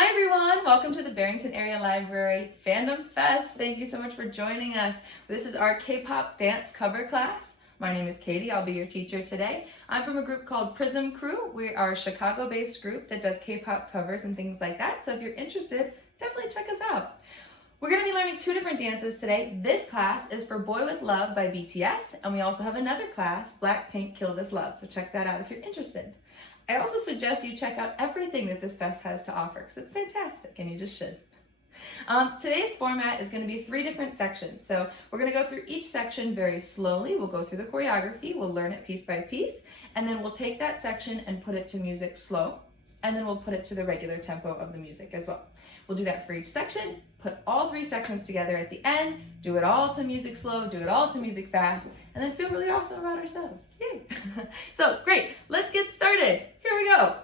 Hi everyone, welcome to the Barrington Area Library Fandom Fest. Thank you so much for joining us. This is our K-pop dance cover class. My name is Katie, I'll be your teacher today. I'm from a group called Prism Kru. We are a Chicago-based group that does K-pop covers and things like that. So if you're interested, definitely check us out. We're going to be learning two different dances today. This class is for Boy With Luv by BTS, and we also have another class, Blackpink Kill This Love, so check that out if you're interested. I also suggest you check out everything that this fest has to offer because it's fantastic and you just should. Today's format is going to be 3 different sections. So we're going to go through each section very slowly. We'll go through the choreography, we'll learn it piece by piece, and then we'll take that section and put it to music slow, and then we'll put it to the regular tempo of the music as well. We'll do that for each section, put all 3 sections together at the end, do it all to music slow, do it all to music fast, and then feel really awesome about ourselves. Yay! So great, let's get started. Here we go.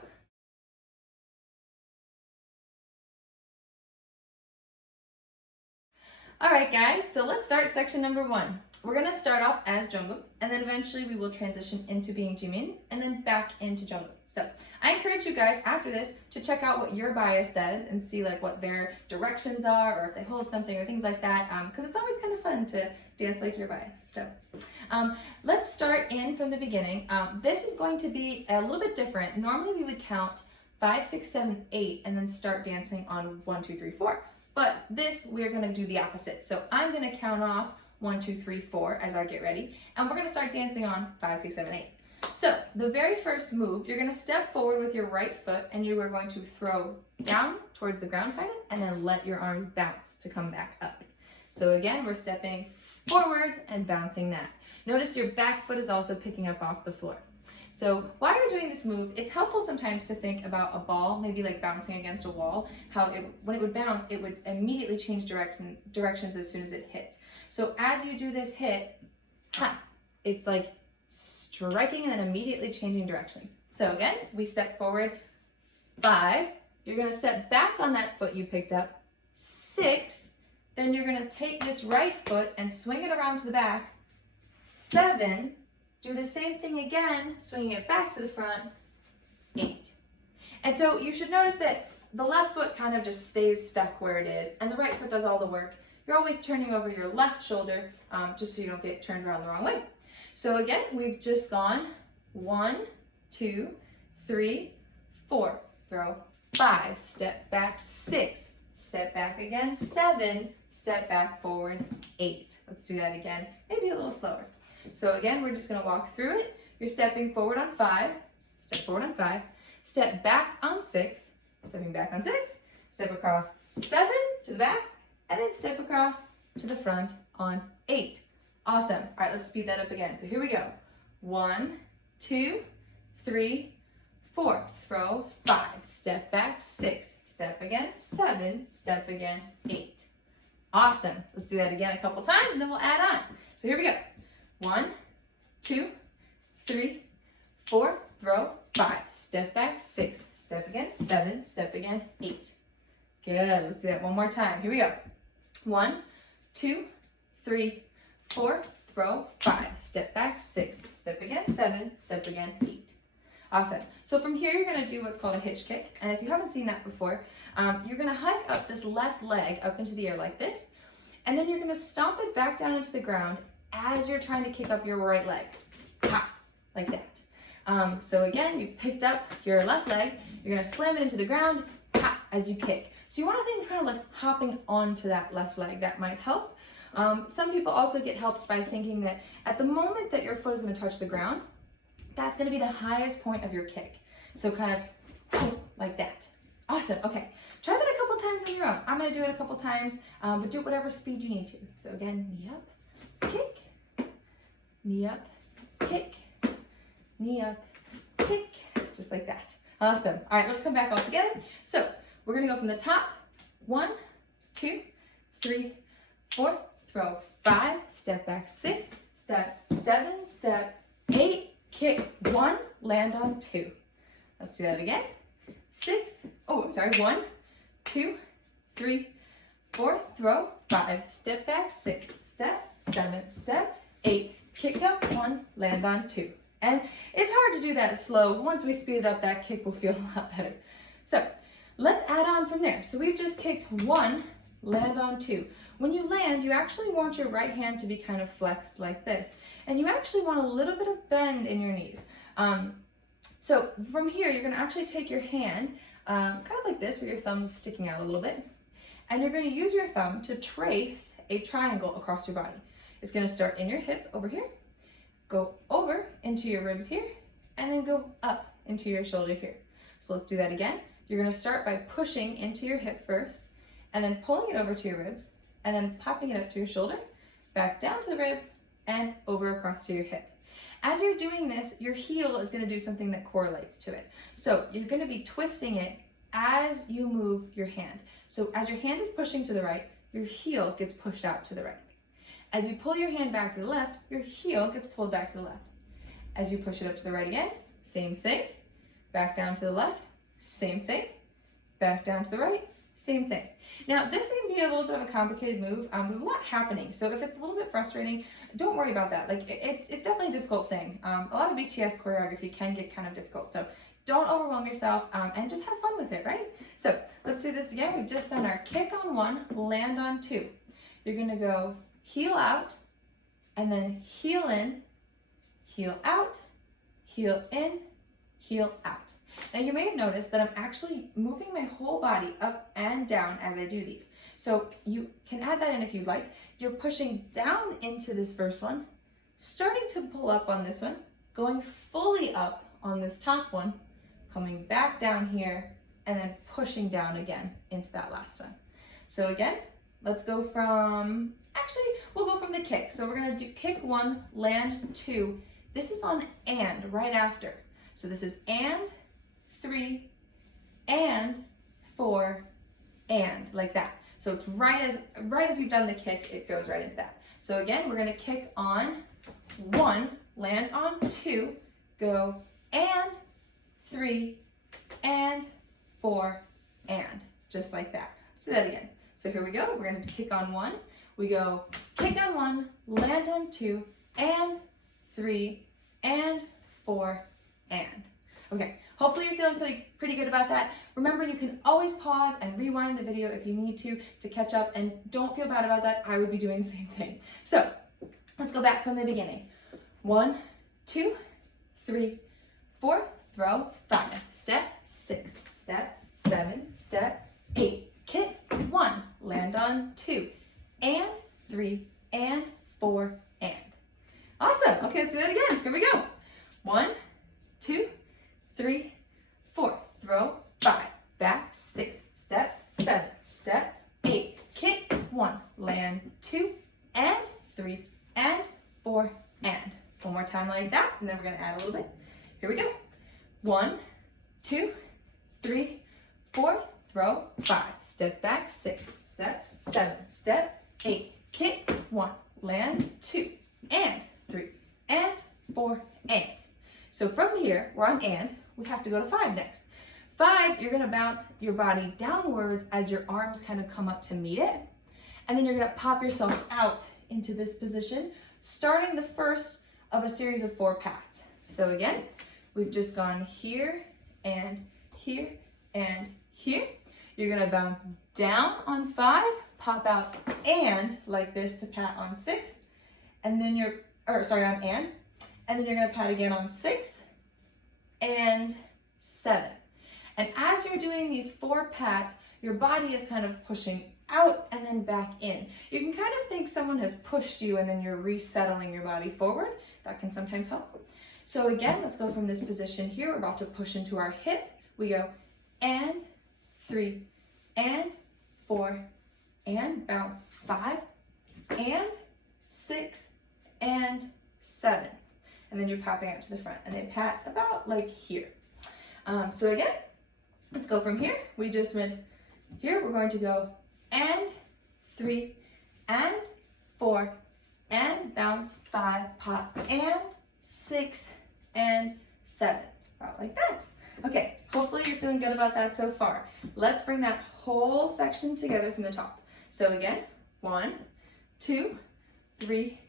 All right guys, so let's start section number 1. We're gonna start off as Jungkook, and then eventually we will transition into being Jimin, and then back into Jungkook. So I encourage you guys after this to check out what your bias does and see like what their directions are, or if they hold something or things like that, because it's always kind of fun to dance like your bias. So let's start in from the beginning. This is going to be a little bit different. Normally we would count 5, 6, 7, 8, and then start dancing on 1, 2, 3, 4. But this, we're gonna do the opposite. So I'm gonna count off 1, 2, 3, 4 as our get ready, and we're gonna start dancing on 5, 6, 7, 8. So the very first move, you're gonna step forward with your right foot, and you are going to throw down towards the ground kind of, and then let your arms bounce to come back up. So again, we're stepping forward and bouncing that. Notice your back foot is also picking up off the floor. So while you're doing this move, it's helpful sometimes to think about a ball, maybe like bouncing against a wall, how when it would bounce, it would immediately change directions as soon as it hits. So as you do this hit, it's like striking and then immediately changing directions. So again, we step forward, 5, you're gonna step back on that foot you picked up, 6, then you're gonna take this right foot and swing it around to the back, 7, do the same thing again, swinging it back to the front, 8. And so you should notice that the left foot kind of just stays stuck where it is, and the right foot does all the work. You're always turning over your left shoulder just so you don't get turned around the wrong way. So again, we've just gone 1, 2, 3, 4, throw 5, step back 6, step back again 7, step back forward 8. Let's do that again, maybe a little slower. So again, we're just gonna walk through it. You're stepping forward on 5, step forward on 5, step back on 6, stepping back on 6, step across 7 to the back, and then step across to the front on 8. Awesome. All right, let's speed that up again. So here we go. 1, 2, 3, 4. Throw 5, step back 6, step again 7, step again 8. Awesome. Let's do that again a couple times and then we'll add on. So here we go. 1, 2, 3, 4, throw 5, step back 6, step again 7, step again 8. Good, let's do that one more time. Here we go. 1, 2, 3, 4, throw 5, step back 6, step again 7, step again 8. Awesome. So from here, you're gonna do what's called a hitch kick. And if you haven't seen that before, you're gonna hike up this left leg up into the air like this, and then you're gonna stomp it back down into the ground as you're trying to kick up your right leg, like that. So again, you've picked up your left leg, you're gonna slam it into the ground, as you kick. So you wanna think kind of like hopping onto that left leg, that might help. Some people also get helped by thinking that at the moment that your foot is gonna touch the ground, that's gonna be the highest point of your kick. So kind of like that. Awesome, okay. Try that a couple times on your own. I'm gonna do it a couple times, but do it whatever speed you need to. So again, knee up, kick, knee up, kick, knee up, kick, just like that. Awesome. All right, let's come back all together. So we're gonna go from the top. 1, 2, 3, 4, throw 5, step back 6, step 7, step 8, kick 1, land on 2. Let's do that again. 1, 2, 3, 4, throw 5, step back 6, step 7, step 8, kick up 1, land on 2. And it's hard to do that slow. Once we speed it up, that kick will feel a lot better. So Let's add on from there. So we've just kicked 1, land on 2. When you land, you actually want your right hand to be kind of flexed like this. And you actually want a little bit of bend in your knees. So from here, you're gonna actually take your hand, kind of like this, with your thumbs sticking out a little bit. And you're gonna use your thumb to trace a triangle across your body. It's gonna start in your hip over here, go over into your ribs here, and then go up into your shoulder here. So let's do that again. You're gonna start by pushing into your hip first, and then pulling it over to your ribs, and then popping it up to your shoulder, back down to the ribs, and over across to your hip. As you're doing this, your heel is gonna do something that correlates to it. So you're gonna be twisting it as you move your hand. So as your hand is pushing to the right, your heel gets pushed out to the right. As you pull your hand back to the left, your heel gets pulled back to the left. As you push it up to the right again, same thing. Back down to the left, same thing. Back down to the right, same thing. Now this can be a little bit of a complicated move. There's a lot happening, so if it's a little bit frustrating, don't worry about that. Like it's definitely a difficult thing. A lot of BTS choreography can get kind of difficult, so don't overwhelm yourself and just have fun with it, right? So let's do this again. We've just done our kick on 1, land on 2. You're gonna go heel out, and then heel in, heel out, heel in, heel out. Now you may have noticed that I'm actually moving my whole body up and down as I do these. So you can add that in if you'd like. You're pushing down into this first one, starting to pull up on this one, going fully up on this top one, coming back down here, and then pushing down again into that last one. So again, let's go from, actually, we'll go from the kick. So we're gonna do kick 1, land 2. This is on and right after. So this is and, 3, and 4, and like that. So it's right as you've done the kick, it goes right into that. So again, we're gonna kick on 1, land on 2, go and 3, and 4, and just like that. Let's do that again. So here we go. We're gonna kick on 1. We go kick on 1, land on 2, and 3, and 4, and. Okay, hopefully you're feeling pretty good about that. Remember, you can always pause and rewind the video if you need to catch up, and don't feel bad about that. I would be doing the same thing. So let's go back from the beginning. 1, 2, 3, 4, throw, 5, step, 6, step, 7, step, 8, kick, 1, land on 2, and 3, and 4, and. Awesome. Okay, let's do that again. Here we go. 1, 2, 3, 4, throw, 5, back, 6, step, 7, step, 8, kick, 1, land 2, and 3, and 4, and. One more time like that, and then we're gonna add a little bit. Here we go. 1, 2, 3, 4, throw, 5, step back, 6, step, 7, step, 8, kick, 1, land 2, and 3, and 4, and. So from here, we're on and, we have to go to 5 next. 5, you're gonna bounce your body downwards as your arms kind of come up to meet it. And then you're gonna pop yourself out into this position, starting the first of a series of 4 pats. So again, we've just gone here, and here, and here. You're gonna bounce down on 5, pop out and like this to pat on 6, and then on and then you're gonna pat again on 6 and 7. And as you're doing these 4 pats, your body is kind of pushing out and then back in. You can kind of think someone has pushed you and then you're resettling your body forward. That can sometimes help. So again, let's go from this position here. We're about to push into our hip. We go and 3 and 4 and bounce 5 and 6 and 7. And then you're popping out to the front and they pat about like here. So again, let's go from here. We just went here. We're going to go and 3 and 4 and bounce 5, pop and 6 and 7. About like that. Okay, hopefully you're feeling good about that so far. Let's bring that whole section together from the top. So again, 1, 2, 3,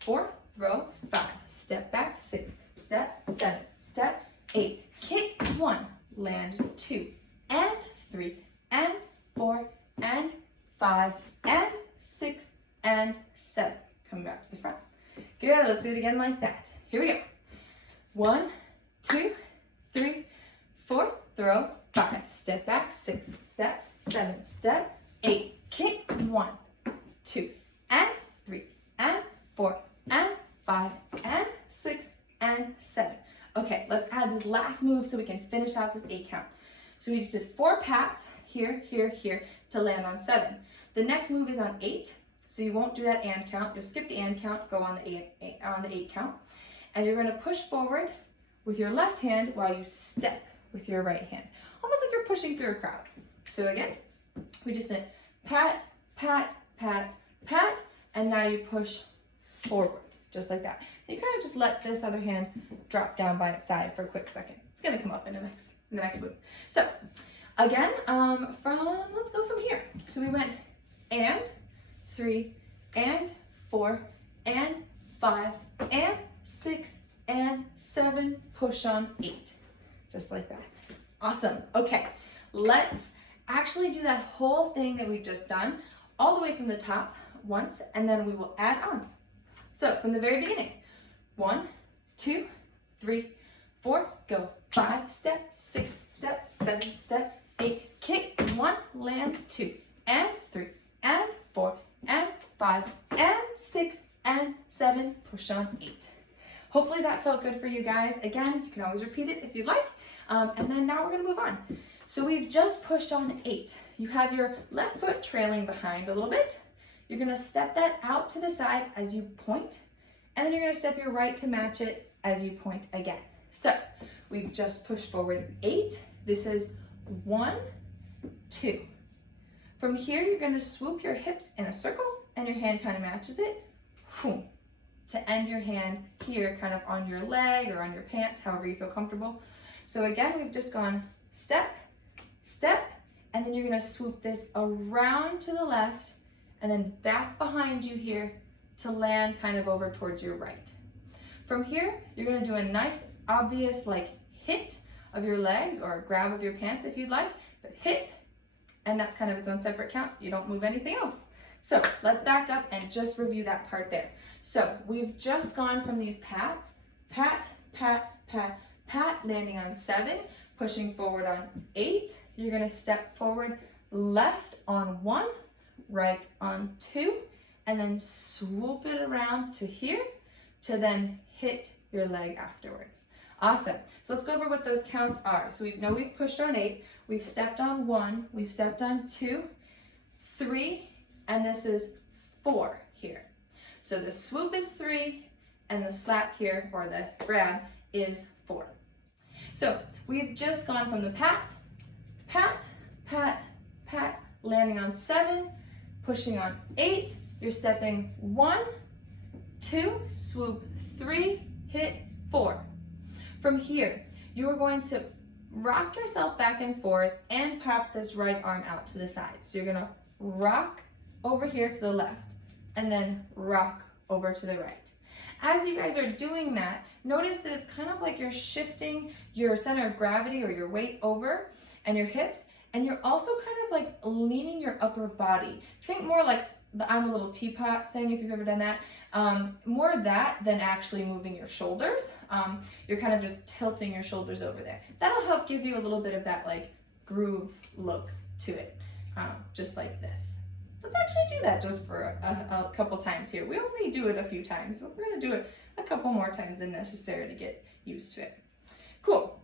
4, throw, 5, step back, 6, step, 7, step, 8, kick, 1, land 2, and 3, and 4, and 5, and 6, and 7. Coming back to the front. Good, let's do it again like that. Here we go. 1, 2, 3, 4, throw, 5, step back, 6, step, 7, step, 8, kick, 1, 2, and 3, and 4, and 5, and 6, and 7. Okay, let's add this last move so we can finish out this 8 count. So we just did 4 pats, here, here, here, to land on 7. The next move is on 8, so you won't do that and count. You'll skip the and count, go on the 8 count. And you're gonna push forward with your left hand while you step with your right hand. Almost like you're pushing through a crowd. So again, we just did pat, pat, pat, pat, and now you push forward, just like that. And you kind of just let this other hand drop down by its side for a quick second. It's gonna come up in the next move. So again, let's go from here. So we went and 3, and 4, and 5, and 6, and 7, push on 8. Just like that. Awesome. Okay, let's actually do that whole thing that we've just done all the way from the top once, and then we will add on. So from the very beginning, 1, 2, 3, 4, go. 5, step, 6, step, 7, step, 8, kick, 1, land, 2, and 3, and 4, and 5, and 6, and 7, push on 8. Hopefully that felt good for you guys. Again, you can always repeat it if you'd like. And then now we're gonna move on. So we've just pushed on 8. You have your left foot trailing behind a little bit. You're gonna step that out to the side as you point, and then you're gonna step your right to match it as you point again. So we've just pushed forward 8. This is 1, 2. From here, you're gonna swoop your hips in a circle, and your hand kind of matches it. Whew. To end your hand here, kind of on your leg or on your pants, however you feel comfortable. So again, we've just gone step, step, and then you're gonna swoop this around to the left and then back behind you here to land kind of over towards your right. From here, you're gonna do a nice, obvious like hit of your legs or a grab of your pants if you'd like, but hit, and that's kind of its own separate count. You don't move anything else. So let's back up and just review that part there. So we've just gone from these pats, pat, pat, pat, pat, landing on 7, pushing forward on 8. You're gonna step forward left on 1, right on 2, and then swoop it around to here to then hit your leg afterwards. Awesome. So let's go over what those counts are. So we know we've pushed on 8, we've stepped on 1, we've stepped on 2, 3, and this is 4 here. So the swoop is 3, and the slap here, or the grab, is 4. So we've just gone from the pat, pat, pat, pat, landing on 7, pushing on 8, you're stepping 1, 2, swoop 3, hit 4. From here, you are going to rock yourself back and forth and pop this right arm out to the side. So you're gonna rock over here to the left, and then rock over to the right. As you guys are doing that, notice that it's kind of like you're shifting your center of gravity or your weight over and your hips, and you're also kind of like leaning your upper body. Think more like the I'm a little teapot thing, if you've ever done that. More that than actually moving your shoulders. You're kind of just tilting your shoulders over there. That'll help give you a little bit of that like groove look to it, just like this. Let's actually do that just for a couple times here. We only do it a few times, but we're gonna do it a couple more times than necessary to get used to it. Cool.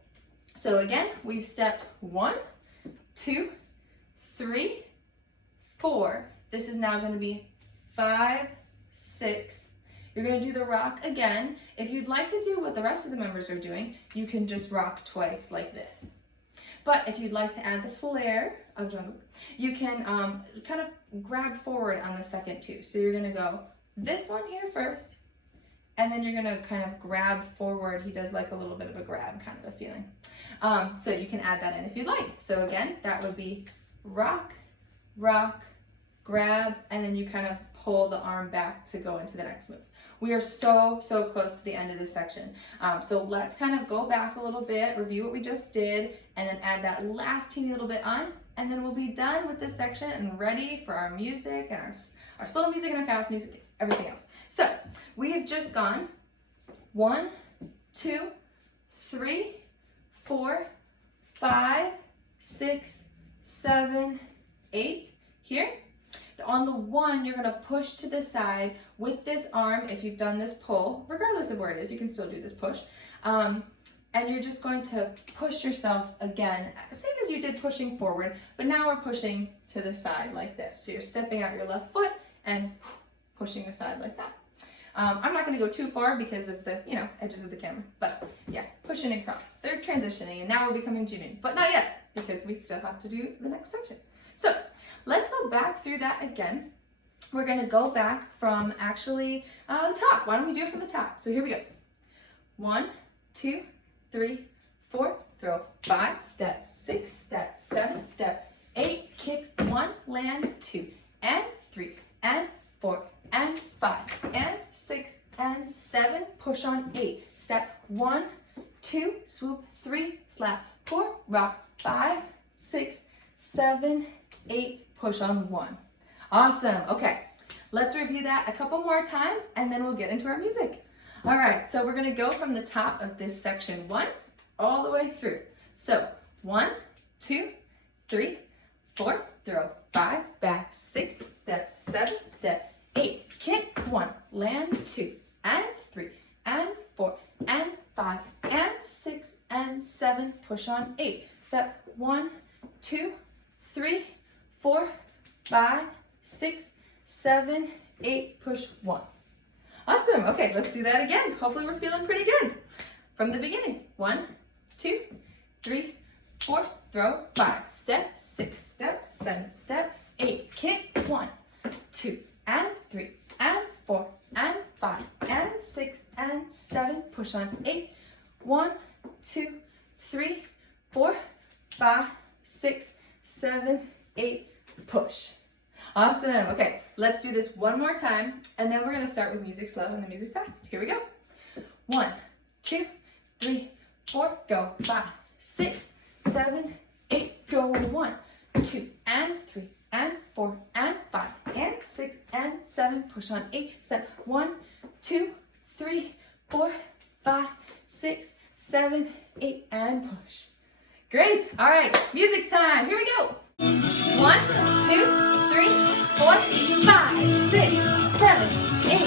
So again, we've stepped 1, 2, 3, 4. This is now gonna be 5, 6. You're gonna do the rock again. If you'd like to do what the rest of the members are doing, you can just rock twice like this. But if you'd like to add the flair of Jungkook, you can kind of grab forward on the second two. So you're gonna go this one here first, and then you're gonna kind of grab forward. He does like a little bit of a grab kind of a feeling. So you can add that in if you'd like. So again, that would be rock, rock, grab, and then you kind of pull the arm back to go into the next move. We are so close to the end of this section. So let's kind of go back a little bit, review what we just did, and then add that last teeny little bit on, and then we'll be done with this section and ready for our music and our slow music and our fast music, everything else. So we have just gone 1, 2, 3, 4, 5, 6, 7, 8 here. On the 1, you're going to push to the side with this arm. If you've done this pull, regardless of where it is, you can still do this push. And you're just going to push yourself again, same as you did pushing forward, but now we're pushing to the side like this. So you're stepping out your left foot and pushing aside like that. I'm not going to go too far because of the, edges of the camera, but yeah, pushing across. They're transitioning, and now we're becoming Jimin, but not yet because we still have to do the next section. So let's go back through that again. We're going to go back from actually the top. Why don't we do it from the top? So here we go. 1, 2, 3, 4, throw 5, step 6, step 7, step 8, kick 1, land 2, and 3, and 4, and 5, and 6, and 7, push on 8, step 1, 2, swoop 3, slap 4, rock 5, 6, 7, 8, push on 1. Awesome. Okay, let's review that a couple more times and then we'll get into our music. All right, so we're going to go from the top of this section 1 all the way through. So 1, 2, 3, 4, throw 5, back 6, step 7, step 8, kick 1, land 2, and 3, and 4, and 5, and 6, and 7, push on 8. Step 1, 2, 3, 4, 5, 6, 7, 8, push 1. Awesome. Okay, let's do that again. Hopefully we're feeling pretty good. From the beginning. 1, 2, 3, 4, throw 5, step 6, step 7, step 8, kick 1, 2, and 3, and 4, and 5, and 6, and 7, push on 8. 1, 2, 3, 4, 5, 6, 7, 8, push. Awesome. Okay, let's do this one more time, and then we're going to start with music slow and the music fast. Here we go. 1, 2, 3, 4, go 5, 6, 7, 8, go 1, 2, and 3, and 4, and 5, and 6, and 7, push on 8, step 1, 2, 3, 4, 5, 6, 7, 8, and push. Great. All right, music time. Here we go. 1, 2, 3, 4, 5, 6, 7, 8,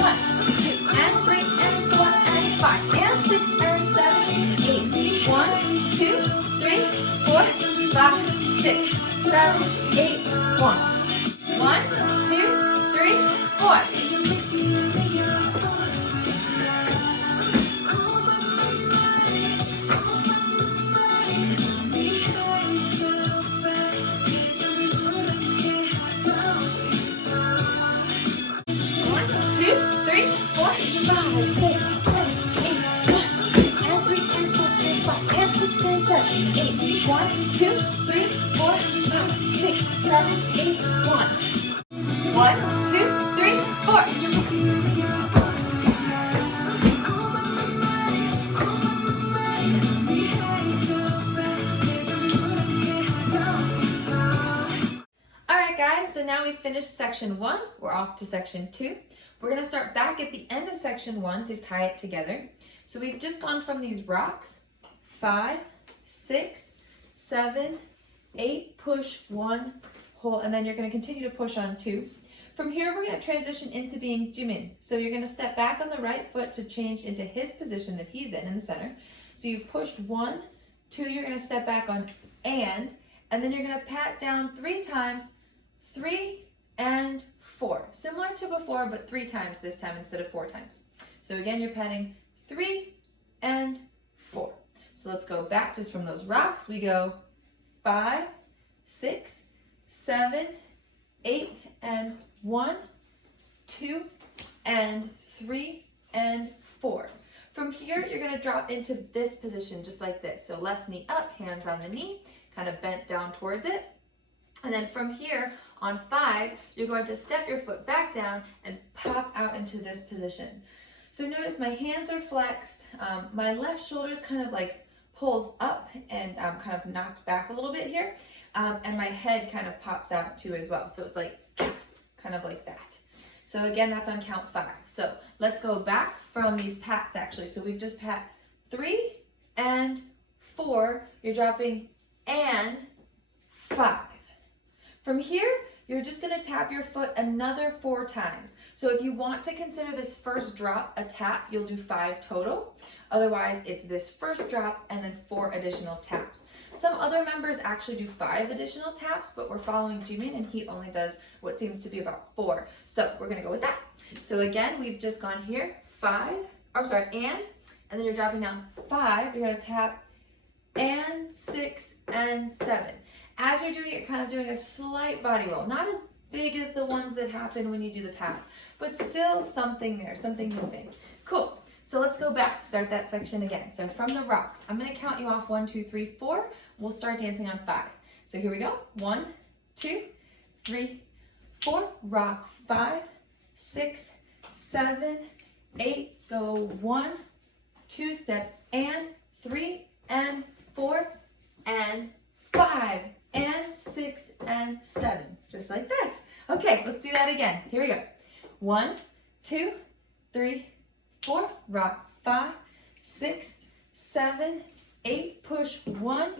1, 2, and 3, and 4, and 5, and 6, and 7, 8. 1, 2, 3, 4, 5, 6, 7, 8, 1. 1, 2, 3, 4. So now we've finished section 1, we're off to section 2. We're going to start back at the end of section 1 to tie it together. So we've just gone from these rocks, 5, 6, 7, 8, push 1, hold, and then you're going to continue to push on 2. From here, we're going to transition into being Jimin. So you're going to step back on the right foot to change into his position that he's in the center. So you've pushed 1, 2, you're going to step back on and then you're going to pat down 3 times, 3 and 4. Similar to before, but 3 times this time instead of 4 times. So again, you're patting 3 and 4. So let's go back just from those rocks. We go 5, 6, 7, 8, and 1, 2, and 3, and 4. From here, you're going to drop into this position just like this. So left knee up, hands on the knee, kind of bent down towards it. And then from here, on 5, you're going to step your foot back down and pop out into this position. So notice my hands are flexed, my left shoulder is kind of like holds up and kind of knocked back a little bit here. And my head kind of pops out too as well. So it's like, kind of like that. So again, that's on count 5. So let's go back from these pats actually. So we've just pat 3 and 4. You're dropping and 5. From here, you're just gonna tap your foot another 4 times. So if you want to consider this first drop a tap, you'll do 5 total. Otherwise, it's this first drop and then 4 additional taps. Some other members actually do 5 additional taps, but we're following Jimin and he only does what seems to be about 4. So we're gonna go with that. So again, we've just gone here, 5, and then you're dropping down 5, you're gonna tap and 6 and 7. As you're doing it, kind of doing a slight body roll, not as big as the ones that happen when you do the pats, but still something there, something moving. Cool. So let's go back, start that section again. So from the rocks, I'm gonna count you off 1, 2, 3, 4. We'll start dancing on 5. So here we go. 1, 2, 3, 4. Rock 5, 6, 7, 8. Go 1, 2 step and 3 and 4 and 5 and 6 and 7. Just like that. Okay, let's do that again. Here we go. 1, 2, 3, 4, rock 5, 6, 7, 8, push 1,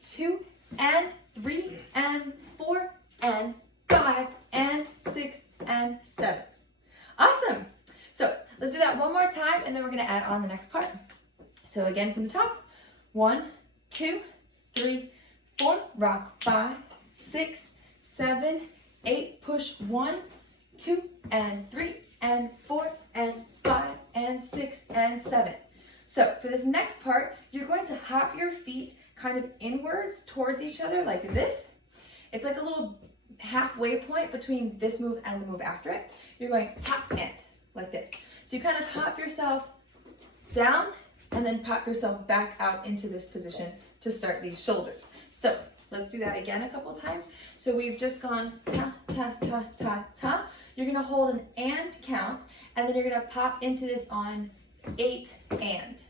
2, and 3, and 4, and 5, and 6, and 7. Awesome. So let's do that one more time, and then we're gonna add on the next part. So again from the top, 1, 2, 3, 4, rock 5, 6, 7, 8, push 1, 2, and 3, and 4, and 5, and 6, and 7. So for this next part, you're going to hop your feet kind of inwards towards each other like this. It's like a little halfway point between this move and the move after it. You're going top and like this. So you kind of hop yourself down and then pop yourself back out into this position to start these shoulders. So let's do that again a couple times. So we've just gone ta, ta, ta, ta, ta. You're gonna hold an and count, and then you're gonna pop into this on 8 and.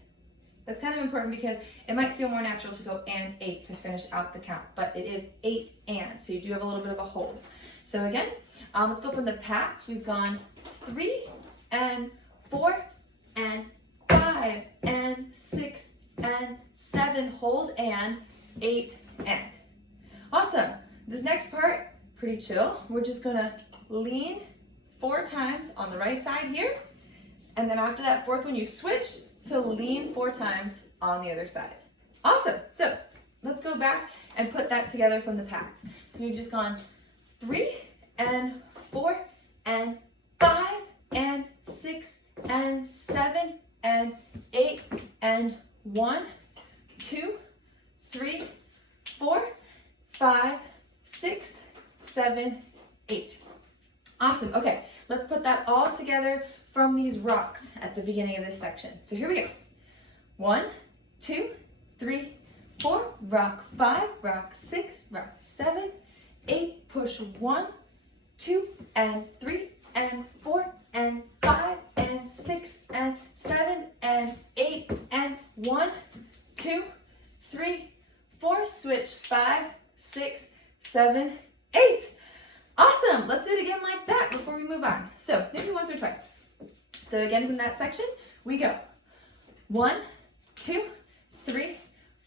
That's kind of important because it might feel more natural to go and 8 to finish out the count, but it is 8 and, so you do have a little bit of a hold. So again, let's go from the pats. We've gone 3 and 4 and 5 and 6 and 7, hold and 8 and. Awesome. This next part, pretty chill. We're just gonna lean 4 times on the right side here, and then after that 4th one, you switch to lean 4 times on the other side. Awesome. So let's go back and put that together from the pats. So we've just gone 3 and 4 and 5 and 6 and 7 and 8 and 1, 2, 3, 4, 5, 6, 7, 8. Awesome. Okay, let's put that all together from these rocks at the beginning of this section. So here we go. 1, 2, 3, 4, rock 5, rock 6, rock 7, 8, push 1, 2, and 3, and 4, and 5, and 6, and 7, and 8, and 1, 2, 3, 4, switch 5, 6, 7, 8. Awesome. Let's do it again like that before we move on. So maybe once or twice. So again from that section, we go 1, 2, 3,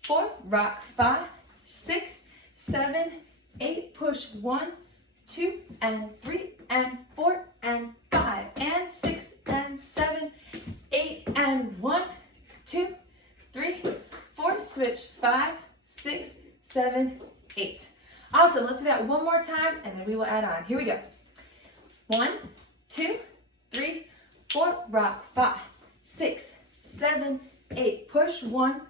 4, rock 5, 6, 7, 8, push 1, 2, and 3, and 4, and 5, and 6, and 7, 8, and 1, 2, 3, 4, switch 5, 6, 7, 8. Awesome. Let's do that one more time, and then we will add on. Here we go. 1, 2, 3, 4, rock 5, 6, 7, 8, push 1,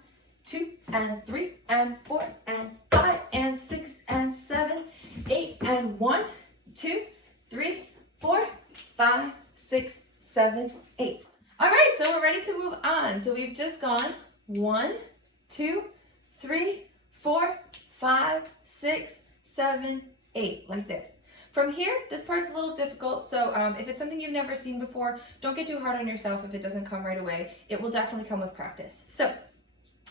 2, and 3, and 4, and 5, and 6, and 7, 8, and 1, 2, 3, 4, 5, 6, 7, 8. All right, so we're ready to move on. So we've just gone 1, 2, 3, 4, 5, 6, 7, 8, like this. From here, this part's a little difficult, so if it's something you've never seen before, don't get too hard on yourself if it doesn't come right away. It will definitely come with practice. So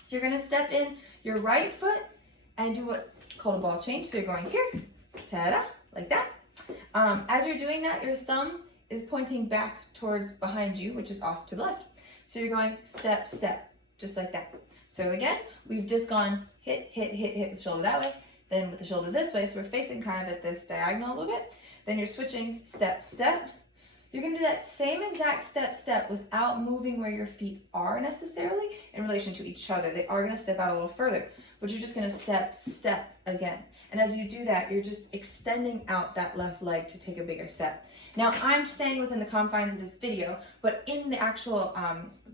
You're gonna step in your right foot and do what's called a ball change. So you're going here, ta-da, like that. As you're doing that, your thumb is pointing back towards behind you, which is off to the left. So you're going step, step, just like that. So again, we've just gone hit, hit, hit, hit with the shoulder that way, then with the shoulder this way. So we're facing kind of at this diagonal a little bit. Then you're switching step, step. You're gonna do that same exact step, step without moving where your feet are necessarily in relation to each other. They are gonna step out a little further, but you're just gonna step, step again. And as you do that, you're just extending out that left leg to take a bigger step. Now, I'm staying within the confines of this video, but in the actual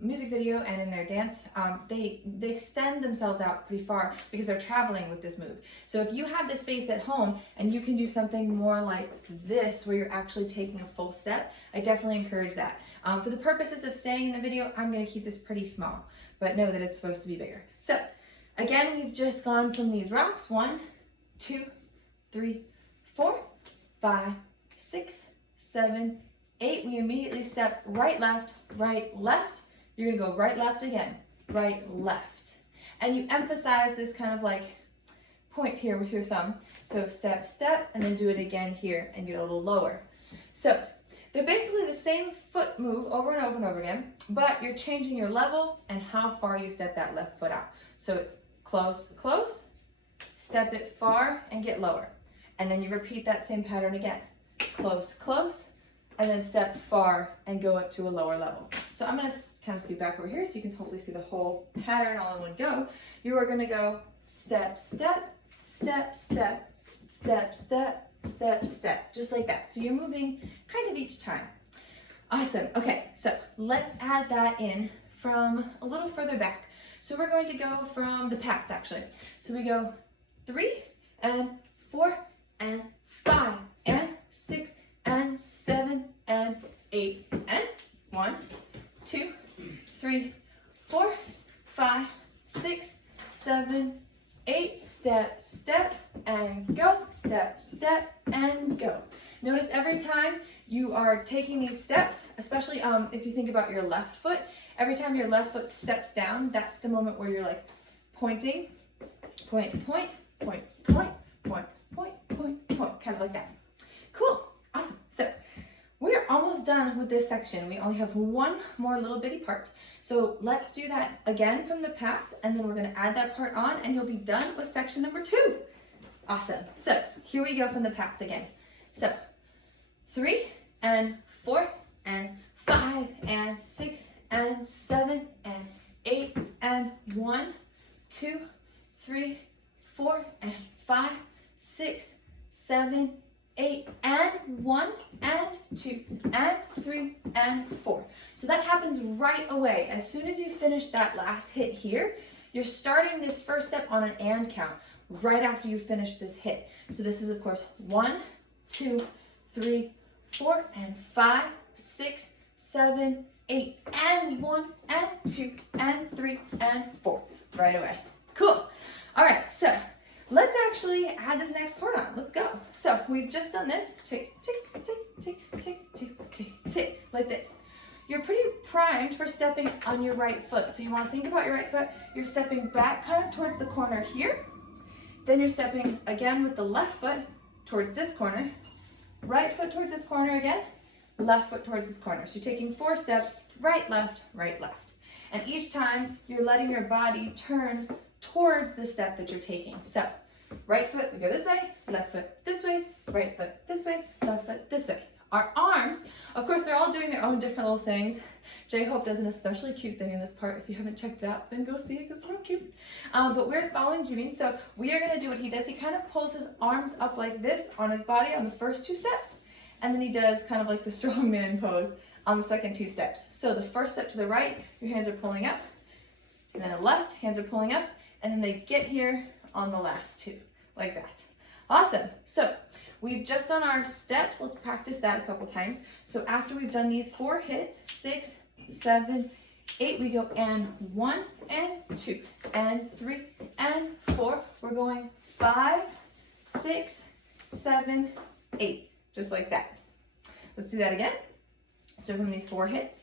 music video and in their dance, they extend themselves out pretty far because they're traveling with this move. So if you have the space at home and you can do something more like this, where you're actually taking a full step, I definitely encourage that. For the purposes of staying in the video, I'm gonna keep this pretty small, but know that it's supposed to be bigger. So again, we've just gone from these rocks, 1, 2, 3, 4, 5, 6, 7, 8. We immediately step right, left, right, left. You're gonna go right, left again, right, left. And you emphasize this kind of like point here with your thumb. So step, step, and then do it again here and get a little lower. So they're basically the same foot move over and over and over again, but you're changing your level and how far you step that left foot out. So it's close, close, step it far and get lower. And then you repeat that same pattern again. Close, close, and then step far and go up to a lower level. So I'm gonna kind of scoot back over here so you can hopefully see the whole pattern all in one go. You are gonna go step, step, step, step, step, step, step, step, just like that. So you're moving kind of each time. Awesome, okay, so let's add that in from a little further back. So we're going to go from the pats actually. So we go 3 and 4 and 5 and 6 and 7 and 8 and 1, 2, 3, 4, 5, 6, 7, 8, step, step, and go, step, step, and go. Notice every time you are taking these steps, especially if you think about your left foot, every time your left foot steps down, that's the moment where you're like pointing, point, point, point, point, point, point, point, point, kind of like that. Cool, awesome. So we're almost done with this section. We only have one more little bitty part. So let's do that again from the pats, and then we're gonna add that part on and you'll be done with section number 2. Awesome, so here we go from the pats again. So 3 and 4 and 5 and 6 and 7 and 8 and 1, 2, 3, 4 and 5, 6, 7, 8 and 1 and 2 and 3 and 4. So that happens right away. As soon as you finish that last hit here, you're starting this first step on an and count right after you finish this hit. So this is of course 1, 2, 3, 4 and 5, 6, 7, 8 and 1 and 2 and 3 and 4 right away. Cool. All right, so let's actually add this next part on. Let's go. So we've just done this, tick, tick, tick, tick, tick, tick, tick, tick, like this. You're pretty primed for stepping on your right foot. So you want to think about your right foot. You're stepping back kind of towards the corner here. Then you're stepping again with the left foot towards this corner. Right foot towards this corner again. Left foot towards this corner. So you're taking 4 steps, right, left, right, left. And each time you're letting your body turn towards the step that you're taking. So right foot, we go this way, left foot this way, right foot this way, left foot this way. Our arms, of course, they're all doing their own different little things. J-Hope does an especially cute thing in this part. If you haven't checked it out, then go see it because it's so cute. But we're following Jimin, so we are going to do what he does. He kind of pulls his arms up like this on his body on the first 2 steps, and then he does kind of like the strongman pose on the second 2 steps. So the first step to the right, your hands are pulling up, and then the left, hands are pulling up, and then they get here on the last 2, like that. Awesome. So we've just done our steps. Let's practice that a couple times. So after we've done these 4 hits, 6, 7, 8, we go and 1 and 2 and 3 and 4. We're going 5, 6, 7, 8, just like that. Let's do that again. So from these 4 hits,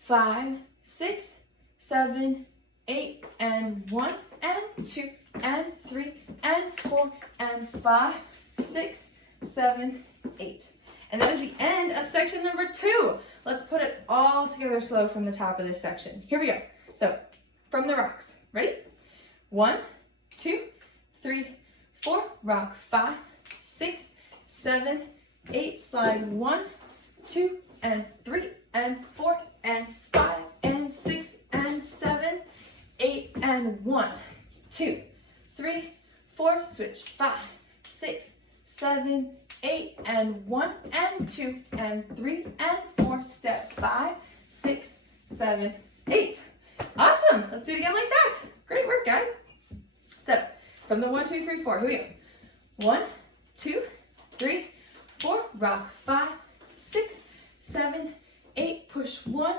5, 6, 7, 8, and 1, and 2, and 3, and 4, and 5, 6, 7, 8. And that is the end of section number 2. Let's put it all together slow from the top of this section. Here we go. So, from the rocks. Ready? 1, 2, 3, 4, rock 5, 6, 7, 8, slide 1, 2, and 3, and 4, and 5, and 6, and 7, 8, and 1, 2, 3, 4, switch 5, 6, 7, 8, and 1, and 2, and 3, and 4, step 5, 6, 7, 8. Awesome! Let's do it again like that. Great work, guys. So, from the 1, 2, 3, 4, here we go. 1, 2, 3, 4, rock 5, 6, 7, 8, push 1,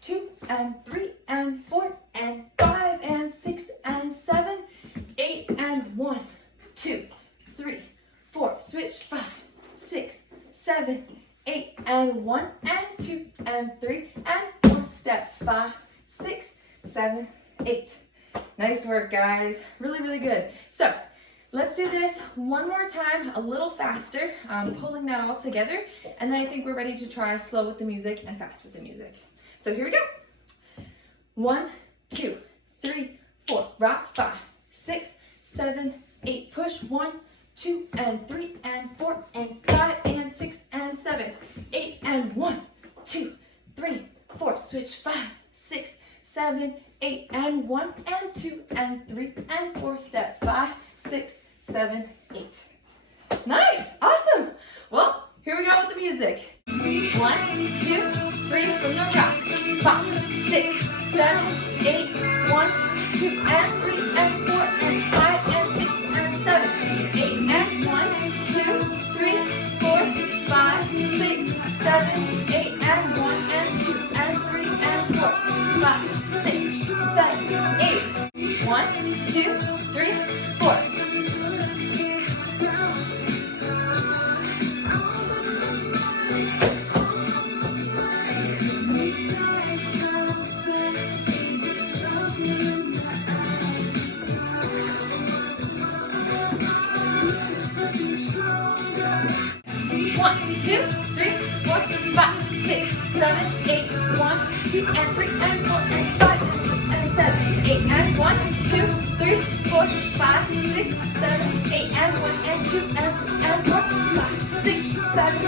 2, and 3, and 4, and 5, and 6, and 7, 8, and 1, 2, 3, 4, switch 5, 6, 7, 8, and 1, and 2, and 3, and 4, step 5, 6, 7, 8. Nice work, guys. Really, really good. So, let's do this one more time, a little faster, pulling that all together, and then I think we're ready to try slow with the music and fast with the music. So here we go. 1, 2, 3, 4, rock 5, 6, 7, 8, push 1, 2, and 3, and 4, and 5, and 6, and 7, 8, and 1, 2, 3, 4, switch 5, 6, 7, 8, and 1, and 2, and 3, and 4, step 5, 6, 7, 8. Nice, awesome. Well, here we go with the music. 1, 2, 3 from the rock. 5, 6, 7, 8, 1, 2, and 3, and 4, and 5, and 6, and 7, 8, and 1, 2, 3, 4, 5, 6, 7, 8, and 1, and 2, and 3, and 4, 5, 6, 7, 8. 1, 2, 3, 4. And 3, and 4, and 5, and 6, and 7, 8, and 1, 2, 3, 4, 5, 6, 7, 8, and 1, and 2, and 3, and 4, 5, 6, 7,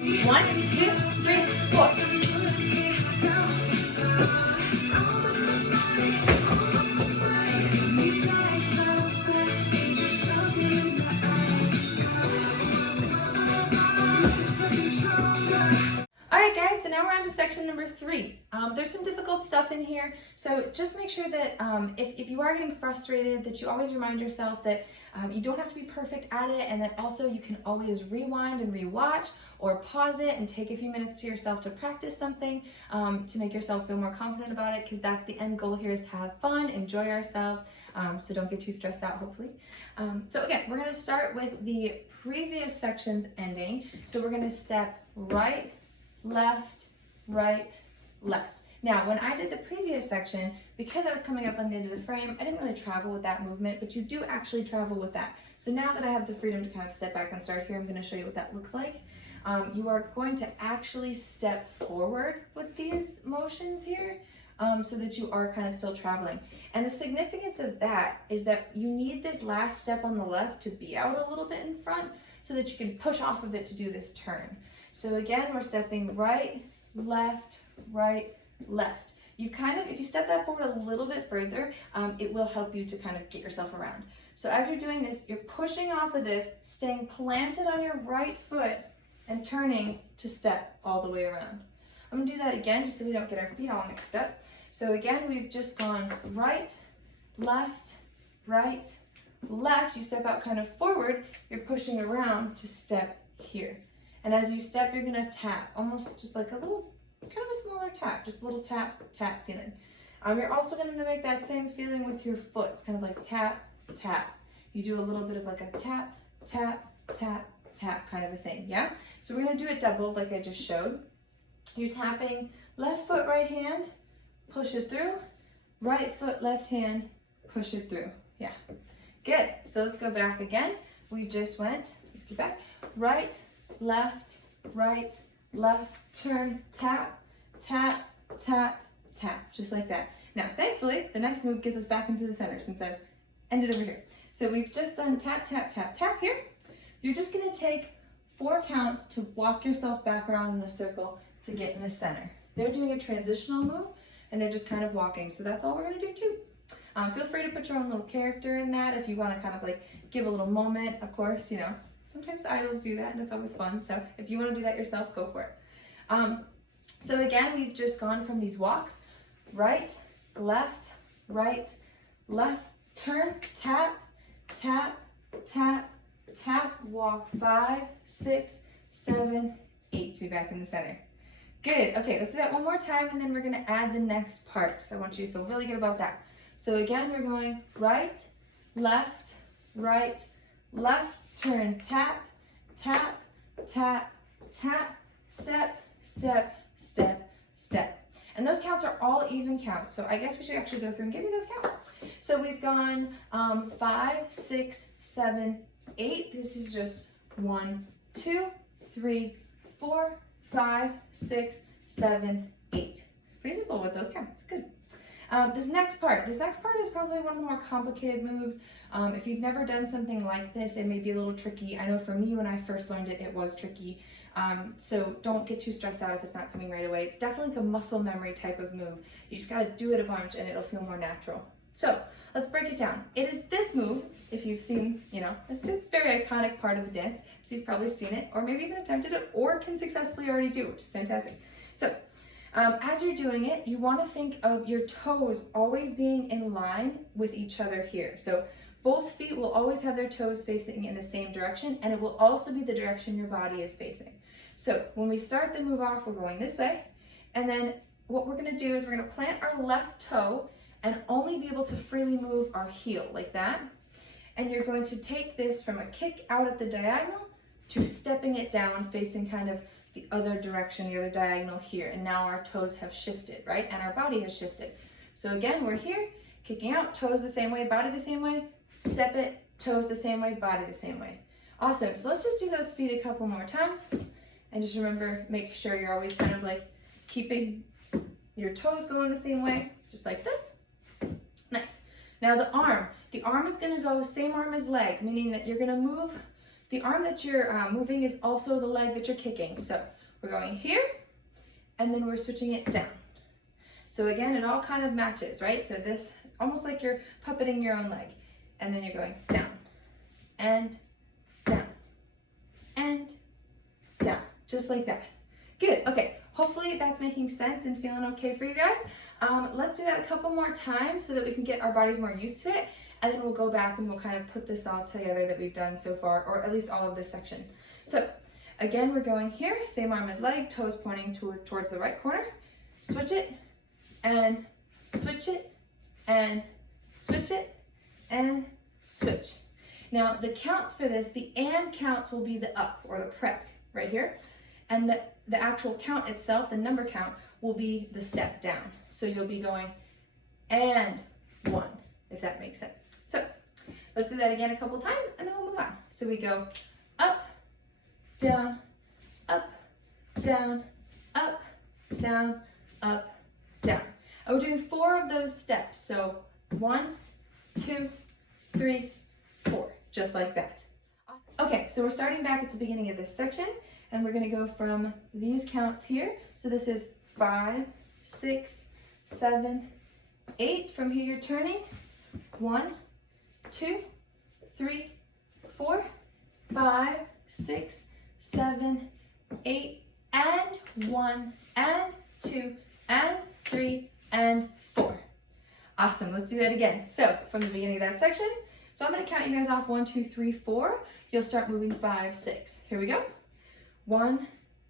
8. 1, 2, 3, 4. Alright guys, so now we're on to section number 3. There's some difficult stuff in here, so just make sure that if you are getting frustrated, that you always remind yourself that you don't have to be perfect at it, and that also you can always rewind and rewatch or pause it and take a few minutes to yourself to practice something to make yourself feel more confident about it, because that's the end goal here, is to have fun, enjoy ourselves, so don't get too stressed out, hopefully. So again, we're going to start with the previous section's ending, so we're going to step right, left, right, left. Now, when I did the previous section, because I was coming up on the end of the frame, I didn't really travel with that movement, but you do actually travel with that. So now that I have the freedom to kind of step back and start here, I'm going to show you what that looks like. You are going to actually step forward with these motions here, so that you are kind of still traveling. And the significance of that is that you need this last step on the left to be out a little bit in front, so that you can push off of it to do this turn. So again, we're stepping right, left, right, left. You've kind of, if you step that forward a little bit further, it will help you to kind of get yourself around. So as you're doing this, you're pushing off of this, staying planted on your right foot, and turning to step all the way around. I'm gonna do that again, just so we don't get our feet all mixed up. So again, we've just gone right, left, right, left. You step out kind of forward, you're pushing around to step here. And as you step, you're gonna tap, almost just like a little, kind of a smaller tap, just a little tap, tap feeling. You're also gonna make that same feeling with your foot. It's kind of like tap, tap. You do a little bit of like a tap, tap, tap, tap kind of a thing, yeah? So we're gonna do it double like I just showed. You're tapping left foot, right hand, push it through, right foot, left hand, push it through. Yeah, good. So let's go back again. We just went, let's get back, right, left, turn, tap, tap, tap, tap, just like that. Now, thankfully, the next move gets us back into the center since I've ended over here. So we've just done tap, tap, tap, tap here. You're just gonna take 4 counts to walk yourself back around in a circle to get in the center. They're doing a transitional move and they're just kind of walking. So that's all we're gonna do too. Feel free to put your own little character in that if you wanna kind of like give a little moment. Of course, you know, sometimes idols do that and it's always fun. So if you wanna do that yourself, go for it. So again, we've just gone from these walks, right, left, turn, tap, tap, tap, tap, walk 5, 6, 7, 8 to be back in the center. Good. Okay, let's do that one more time and then we're gonna add the next part because I want you to feel really good about that. So again, we're going right, left, turn, tap, tap, tap, tap, step, step, step, step. And those counts are all even counts. So I guess we should actually go through and give you those counts. So we've gone 5, 6, 7, 8. This is just 1, 2, 3, 4, 5, 6, 7, 8. Pretty simple with those counts. Good. This next part is probably one of the more complicated moves. If you've never done something like this, it may be a little tricky. I know for me, when I first learned it, it was tricky. So don't get too stressed out if it's not coming right away. It's definitely like a muscle memory type of move. You just gotta do it a bunch and it'll feel more natural. So let's break it down. It is this move, if you've seen, you know, it's a very iconic part of the dance. So you've probably seen it or maybe even attempted it or can successfully already do, which is fantastic. So as you're doing it, you wanna think of your toes always being in line with each other here. So both feet will always have their toes facing in the same direction, and it will also be the direction your body is facing. So when we start the move off, we're going this way, and then what we're gonna do is we're gonna plant our left toe and only be able to freely move our heel like that. And you're going to take this from a kick out at the diagonal to stepping it down, facing kind of the other direction, the other diagonal here. And now our toes have shifted, right? And our body has shifted. So again, we're here, kicking out, toes the same way, body the same way, step it, toes the same way, body the same way. Awesome, so let's just do those feet a couple more times. And just remember, make sure you're always kind of like keeping your toes going the same way, just like this. Nice. Now the arm is gonna go same arm as leg, meaning that you're gonna move, the arm that you're moving is also the leg that you're kicking. So we're going here, and then we're switching it down. So again, it all kind of matches, right? So this, almost like you're puppeting your own leg. And then you're going down, and down, and down, just like that. Good, okay, hopefully that's making sense and feeling okay for you guys. Let's do that a couple more times so that we can get our bodies more used to it, and then we'll go back and we'll kind of put this all together that we've done so far, or at least all of this section. So again, we're going here, same arm as leg, toes pointing towards the right corner, switch it, and switch it, and switch it, and switch. Now the counts for this, the and counts will be the up or the prep right here, and the actual count itself, the number count, will be the step down. So you'll be going and 1, if that makes sense. So let's do that again a couple times and then we'll move on. So we go up, down, up, down, up, down, up, down. And we're doing 4 of those steps. So 1, 2, 3, 4, just like that. Awesome. Okay, so we're starting back at the beginning of this section, and we're gonna go from these counts here. So this is 5, 6, 7, 8. From here you're turning. 1, 2, 3, 4, 5, 6, 7, 8, and 1, and 2, and 3, and 4. Awesome, let's do that again. So from the beginning of that section, so I'm gonna count you guys off 1, 2, 3, 4. You'll start moving 5, 6. Here we go. 1,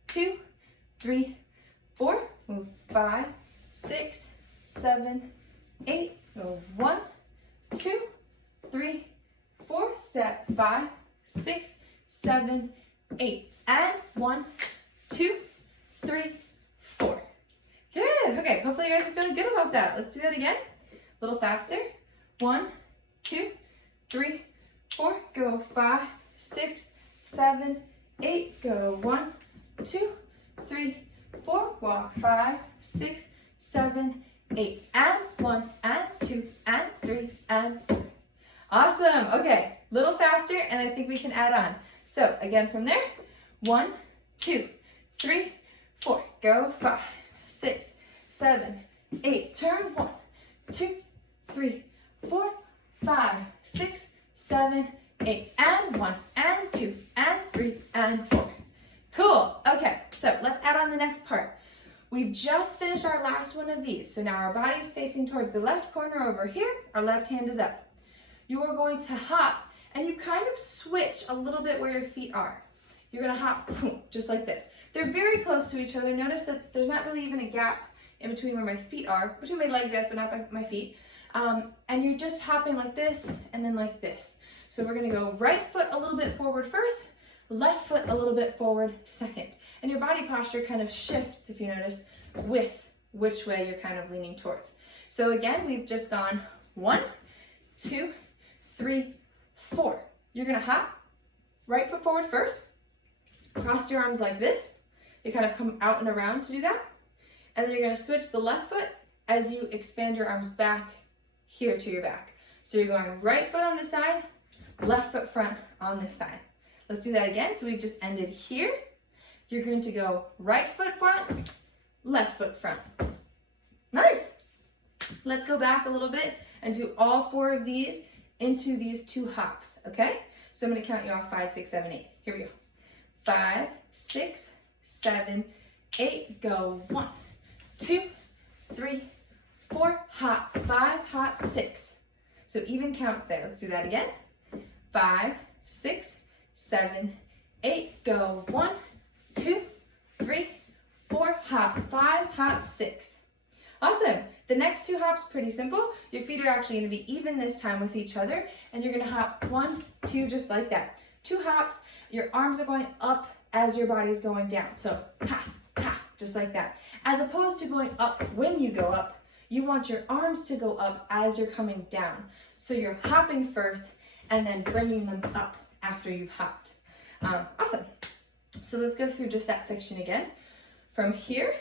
2, 3, 4. Move 5, 6, 7, 8. Go 1, 2, 3, 4. Step 5, 6, 7, 8. And 1, 2, 3, 4. Good. Okay, hopefully you guys are feeling good about that. Let's do that again. A little faster. 1, 2, 3, 4. Go 5, 6, 7, 8. Go 1, 2, 3, 4. Walk 5, 6, 7, 8. And 1, and 2, and 3, and 4. Awesome. Okay, little faster, and I think we can add on. So again from there, 1, 2, 3, 4. Go 5, 6, 7, 8. Turn 1, 2, 3, 4, 5, 6, 7, 8. And 1, and 2, and 3, and 4. Cool. Okay, so let's add on the next part. We've just finished our last one of these. So now our body's facing towards the left corner over here. Our left hand is up. You are going to hop, and you kind of switch a little bit where your feet are. You're gonna hop, just like this. They're very close to each other. Notice that there's not really even a gap in between where my feet are, between my legs, yes, but not my feet. And you're just hopping like this, and then like this. So we're gonna go right foot a little bit forward first, left foot a little bit forward second. And your body posture kind of shifts, if you notice, with which way you're kind of leaning towards. So again, we've just gone 1, 2, 3, 4. You're gonna hop, right foot forward first, cross your arms like this. You kind of come out and around to do that. And then you're gonna switch the left foot as you expand your arms back here to your back. So you're going right foot on this side, left foot front on this side. Let's do that again. So we've just ended here. You're going to go right foot front, left foot front. Nice. Let's go back a little bit and do all 4 of these into these 2 hops, okay? So I'm gonna count you off 5, 6, 7, 8. Here we go. 5, 6, 7, 8. Go 1, 2, 3, 4. Hop 5, hop 6. So even counts there. Let's do that again. 5, 6, 7, 8. Go 1, 2, 3, 4. Hop 5, hop 6. Awesome. The next 2 hops, pretty simple. Your feet are actually going to be even this time with each other, and you're going to hop 1, 2, just like that. 2 hops. Your arms are going up as your body's going down. So ha, ha, just like that. As opposed to going up when you go up, you want your arms to go up as you're coming down. So you're hopping first and then bringing them up after you've hopped. Awesome. So let's go through just that section again. From here,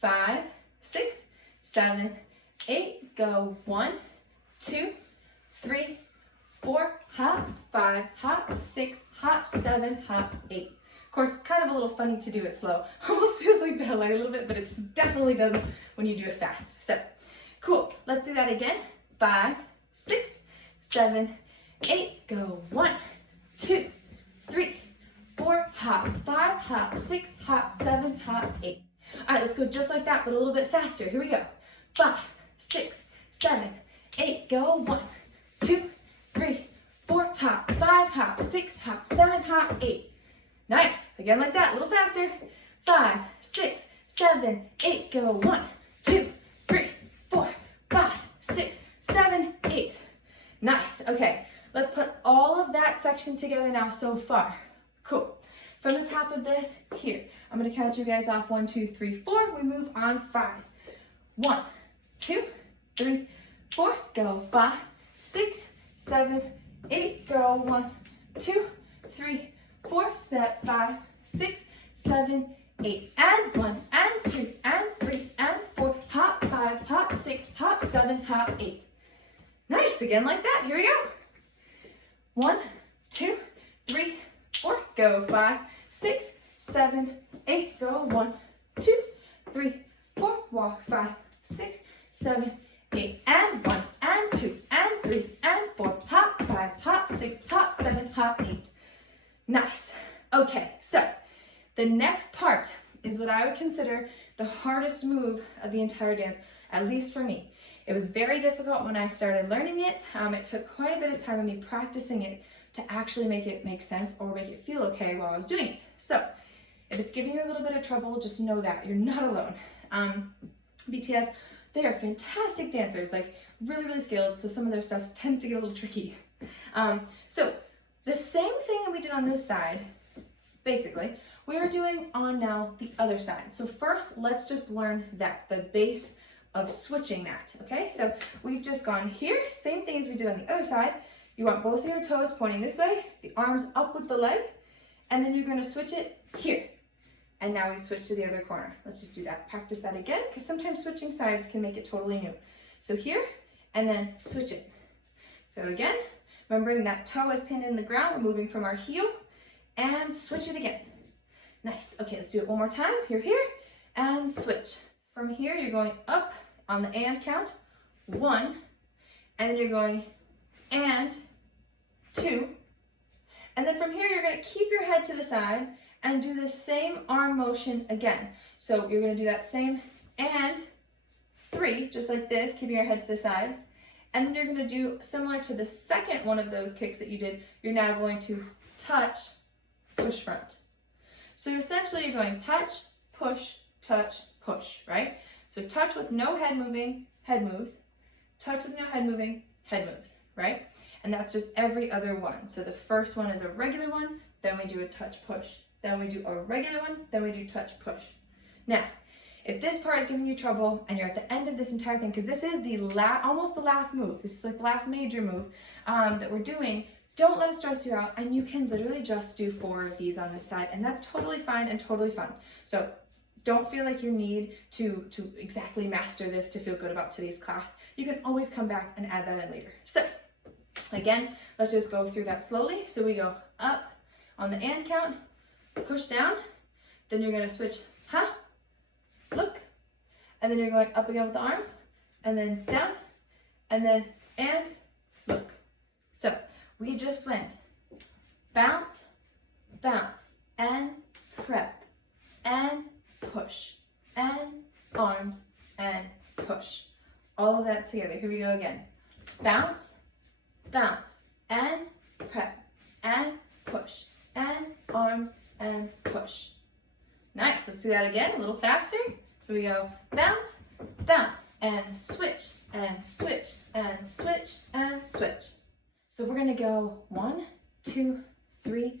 5, 6, 7, 8. Go 1, 2, 3, 4. Hop 5, hop 6, hop 7, hop 8. Of course, kind of a little funny to do it slow. Almost feels like ballet a little bit, but it definitely doesn't when you do it fast. So, cool. Let's do that again. 5, 6, 7, 8. Go 1, 2, 3, 4. Hop 5, hop 6, hop 7, hop 8. All right, let's go just like that, but a little bit faster. Here we go. 5, 6, 7, 8. Go 1, 2, 3, 4. Hop 5, hop 6, hop 7, hop 8. Nice. Again like that, a little faster. 5, 6, 7, 8. Go 1, 2, 3, 4, 5, 6, 7, 8. Nice. Okay, let's put all of that section together now so far. Cool. From the top of this, here, I'm going to count you guys off 1, 2, 3, 4. We move on 5. 1, 2, 3, 4. Go 5, 6, 7, 8. Go 1, 2, 3, 4. Step 5, 6, 7, 8. And 1, and 2, and 3, and 4. Hop 5, hop 6, hop 7, hop 8. Nice. Again like that. Here we go. 1, 2, 3, 4. Go 5, 6, 7, 8. Go 1, 2, 3, 4. Walk 5, 6, 7, 8. And 1, and 2, and 3, and 4. Hop 5, hop 6, hop 7, hop 8. Nice. Okay, so the next part is what I would consider the hardest move of the entire dance, at least for me. It was very difficult when I started learning it. It took quite a bit of time of me practicing it to actually make it make sense or make it feel okay while I was doing it. So if it's giving you a little bit of trouble, just know that you're not alone. BTS, they are fantastic dancers, like really, really skilled. So some of their stuff tends to get a little tricky. So the same thing that we did on this side, basically, we are doing on now the other side. So first, let's just learn that, the base of switching that, okay? So we've just gone here, same thing as we did on the other side. You want both of your toes pointing this way, the arms up with the leg, and then you're gonna switch it here. And now we switch to the other corner. Let's just do that, practice that again, because sometimes switching sides can make it totally new. So here, and then switch it. So again, remembering that toe is pinned in the ground, we're moving from our heel, and switch it again. Nice, okay, let's do it one more time. You're here, and switch. From here, you're going up on the and count, 1, and then you're going and 2, and then from here, you're gonna keep your head to the side and do the same arm motion again. So you're gonna do that same and 3, just like this, keeping your head to the side, and then you're gonna do similar to the second one of those kicks that you did, you're now going to touch, push front. So essentially you're going touch, push, right? So touch with no head moving, head moves. Touch with no head moving, head moves, right? And that's just every other one. So the first one is a regular one, then we do a touch, push. Then we do a regular one, then we do touch, push. Now, if this part is giving you trouble and you're at the end of this entire thing, because this is the almost the last move, this is like the last major move that we're doing, don't let it stress you out, and you can literally just do 4 of these on this side, and that's totally fine and totally fun. So don't feel like you need to exactly master this to feel good about today's class. You can always come back and add that in later. So again, let's just go through that slowly. So we go up on the and count, push down, then you're gonna switch, look, and then you're going up again with the arm, and then down, and then and look. So we just went bounce, bounce, and prep, and push, and arms, and push. All of that together. Here we go again. Bounce, bounce, and prep, and push, and arms, and push. Nice, let's do that again, a little faster. So we go bounce, bounce, and switch, and switch, and switch, and switch. So we're gonna go 1, 2, 3,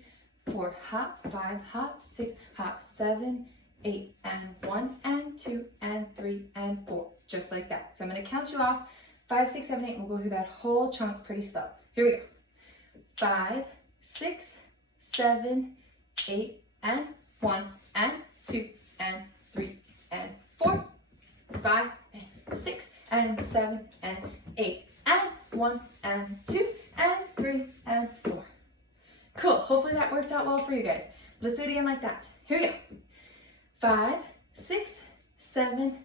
4, hop, 5, hop, 6, hop, 7, 8, and 1, and 2, and 3, and 4, just like that. So I'm gonna count you off, 5, 6, 7, 8, and we'll go through that whole chunk pretty slow. Here we go. 5, 6, 7, 8, and 1, and 2, and 3, and 4, 5, and 6, and 7, and 8, and 1, and 2, and 3, and 4. Cool, hopefully that worked out well for you guys. Let's do it again like that. Here we go. 5, 6, 7,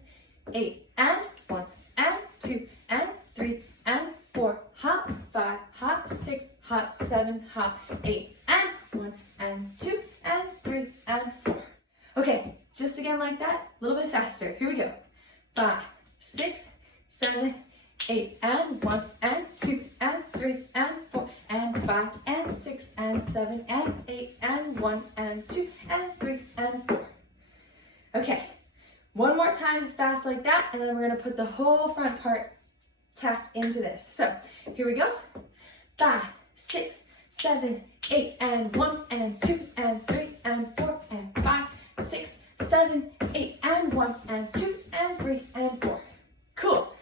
8, and 1, and 2, and 3, and 4, hop, 5, hop, 6, hop, 7, hop, 8, and 1, and 2, and 3, and 4. Okay, just again like that, a little bit faster. Here we go. 5, 6, 7, 8, and 1, and 2, and 3, and 4, and 5, and 6, and 7, and 8, and 1, and 2, and 3, and 4. Okay, one more time fast like that, and then we're gonna put the whole front part tacked into this. So here we go. 5, 6, 7, 8, and 1, and 2, and 3, and 4, and 5, 6, 7, 8, and 1, and 2, and 3, and 4. Cool.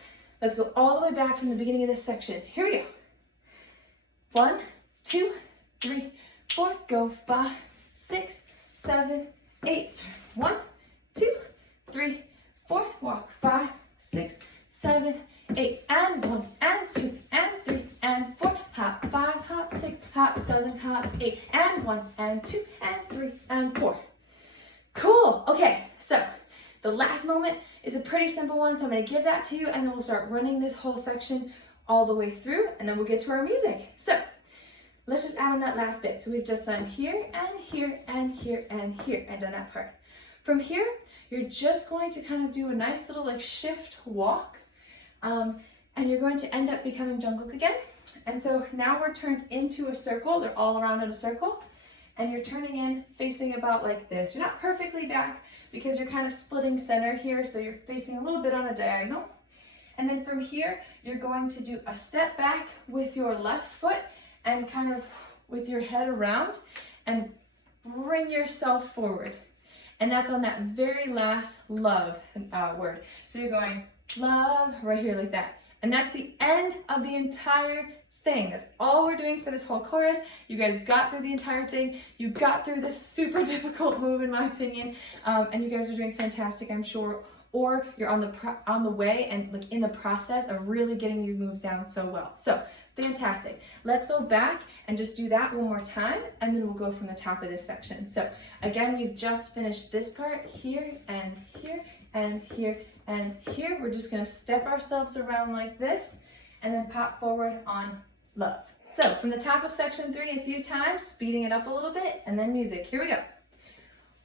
Let's go all the way back from the beginning of this section. Here we go. 1, 2, 3, 4, go 5, 6, 7, 8. 1, 2, 3, 4, walk 5, 6, 7, 8, and 1, and 2, and 3, and 4, hop 5, hop 6, hop 7, hop 8, and 1, and 2, and 3, and 4. Cool. Okay, so the last moment is a pretty simple one, so I'm going to give that to you, and then we'll start running this whole section all the way through, and then we'll get to our music. So let's just add on that last bit. So we've just done here, and here, and here, and here, and done that part. From here, you're just going to kind of do a nice little like shift walk, and you're going to end up becoming Jungkook again. And so now we're turned into a circle. They're all around in a circle, and you're turning in facing about like this. You're not perfectly back because you're kind of splitting center here, so you're facing a little bit on a diagonal. And then from here, you're going to do a step back with your left foot and kind of with your head around and bring yourself forward. And that's on that very last love word. So you're going love, right here like that. And that's the end of the entire thing. That's all we're doing for this whole chorus. You guys got through the entire thing. You got through this super difficult move in my opinion, and you guys are doing fantastic, I'm sure. Or you're on the way and like in the process of really getting these moves down so well. So fantastic. Let's go back and just do that one more time, and then we'll go from the top of this section. So again, we've just finished this part here and here and here and here. We're just gonna step ourselves around like this and then pop forward on love. So from the top of section 3 a few times, speeding it up a little bit, and then music. Here we go.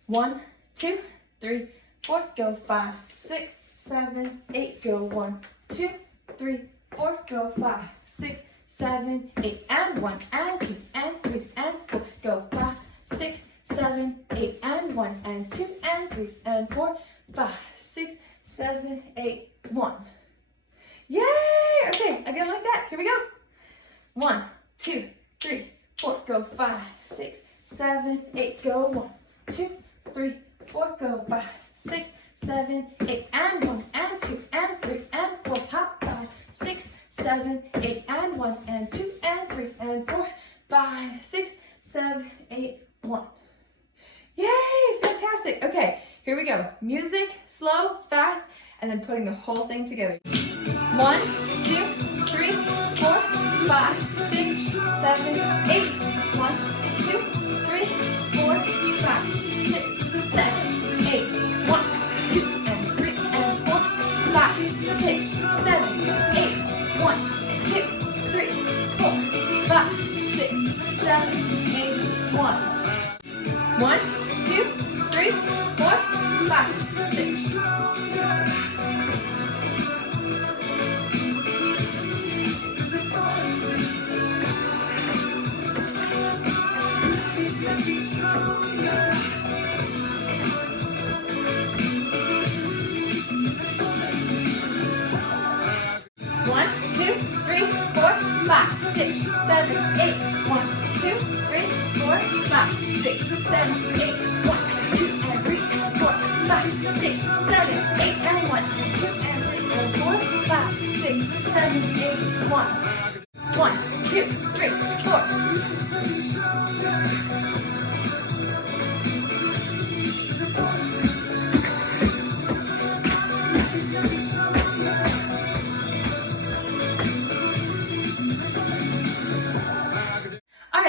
1, 2, 3, 4, go 5, 6, 7, 8, go 1, 2, 3, 4, go 5, 6, 7, 8, and 1, and 2, and 3, and 4, go 5, 6, 7, 8, and 1, and 2, and 3, and 4, 5, 6, 7, 8, 1. Yay! Okay, again like that. Here we go. 1, 2, 3, 4, go 5, 6, 7, 8, go 1, 2, 3, 4, go 5, 6, 7, 8, and 1, and 2, and 3, and 4, hop 5, 6, 7, 8, and 1, and 2, and 3, and 4, 5, 6, 7, 8, 1. Yay! Fantastic. Okay, here we go. Music, slow, fast, and then putting the whole thing together. 1, 2, 3, 4, 5, 6, 7, 8. 1, 2, 3, 4, 5, 6, 7, 8. 1, 2, and 3, and 4, 5, 6, 7, 8. 1, 2, 3, 4, 5, 6, 7, 8. 1. 1, 2, 3, 4, 5, 6.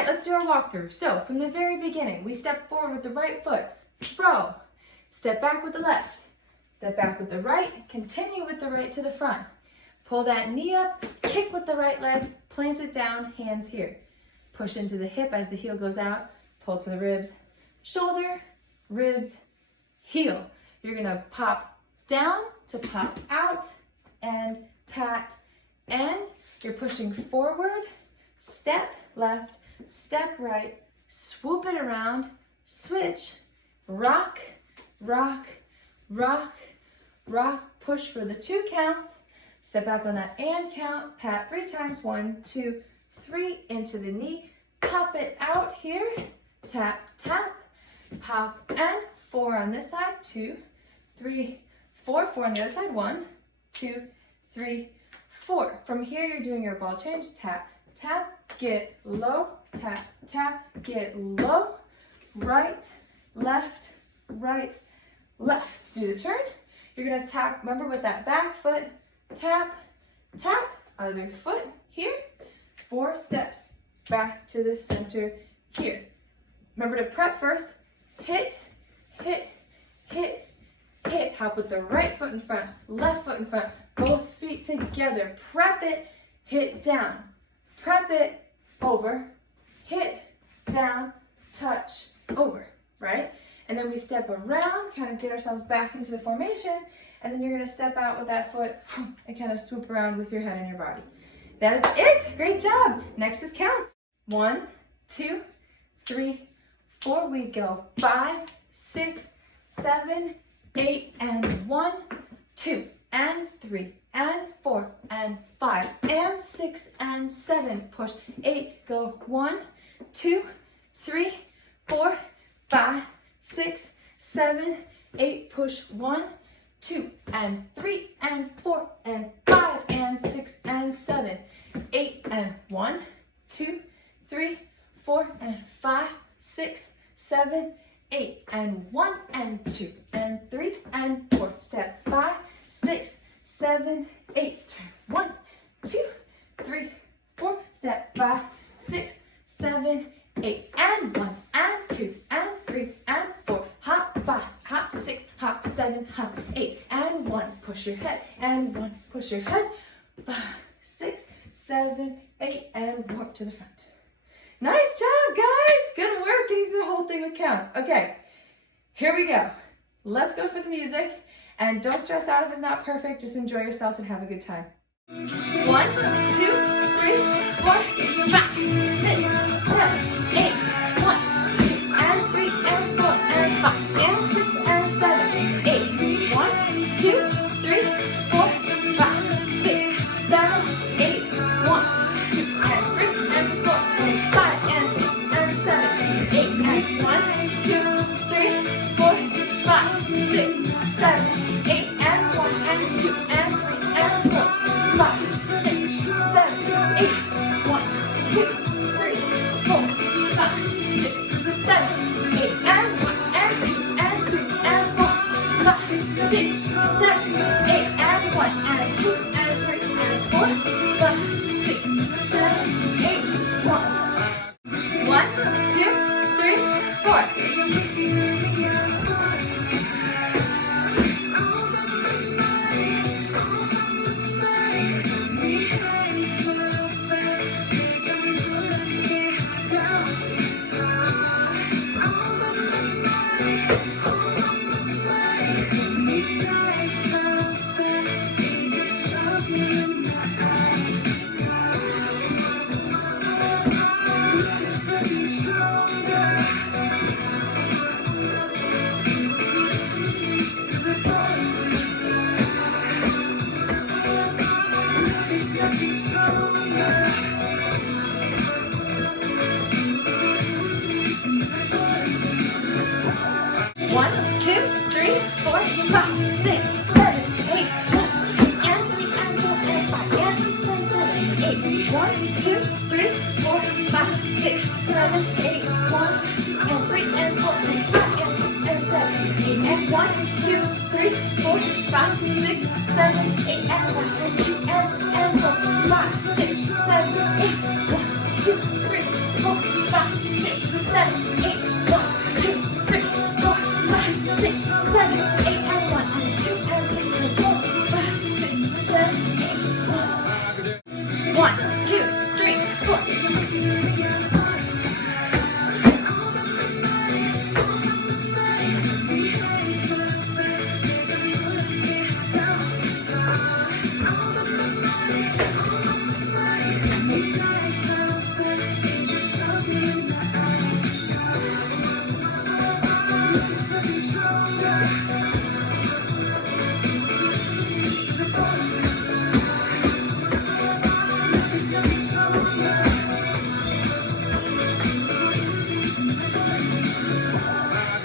Let's do our walkthrough. So from the very beginning, we step forward with the right foot, throw, step back with the left, step back with the right, continue with the right to the front. Pull that knee up, kick with the right leg, plant it down, hands here. Push into the hip as the heel goes out, pull to the ribs, shoulder, ribs, heel. You're gonna pop down to pop out and pat, and you're pushing forward, step left, step right, swoop it around, switch, rock, rock, rock, rock, push for the 2 counts, step back on that and count, pat 3 times, 1, 2, 3, into the knee, pop it out here, tap, tap, pop, and 4 on this side, 2, 3, 4, 4 on the other side, 1, 2, 3, 4. From here, you're doing your ball change, tap, tap, get low, tap, tap, get low, right, left, do the turn. You're gonna tap, remember with that back foot, tap, tap, other foot here, 4 steps back to the center here. Remember to prep first, hit, hit, hit, hit, hop with the right foot in front, left foot in front, both feet together, prep it, hit down, prep it, over, hit, down, touch, over, right? And then we step around, kind of get ourselves back into the formation, and then you're gonna step out with that foot and kind of swoop around with your head and your body. That is it, great job. Next is counts. 1, 2, 3, 4, we go 5, 6, 7, 8, and 1, 2, and 3, and 4, and 5, and 6, and 7, push, 8, go 1, 2, 3, 4, 5, 6, 7, 8, push 1, 2 and 3 and 4 and 5 and 6 and 7, 8 and 1, 2, 3, 4 and 5, 6, 7, 8 and 1 and 2 and 3 and 4. Step 5, 6, 7, 8. Turn 1, 2, 3, 4. Step 5, 6, 7, 8 and 1 and 2 and 3 and 4. Hop 5, hop 6, hop 7, hop 8 and 1. Push your head and 1. Push your head. 5, 6, 7, 8 and warp to the front. Nice job, guys. Good work getting through the whole thing with counts. Okay, here we go. Let's go for the music. And don't stress out if it's not perfect. Just enjoy yourself and have a good time. 1, 2, 3, 4, 5, 6, 7, 8, 1, 2, and 3, and 4, and 5, and 6, and 7, 8, 1, 2, 3, 4, 5, 6, 7, 8, 1, 2, and 3, and 4, and 5, and 6, and 7, 8, and 1, 2, 3, 4, 5, 6, 7, 8, and 1, and 2, and 3, and 4, 5, 6, 7, 8, 1, 2, 3, 4, 5, 6, 7, 8, and 1, and 2, and 3, and 4, 5, 6, 7, 8, and 1, and 2, and 3, and 4, 5, 6, 7, 8, 1. 1, 2, 3, 4.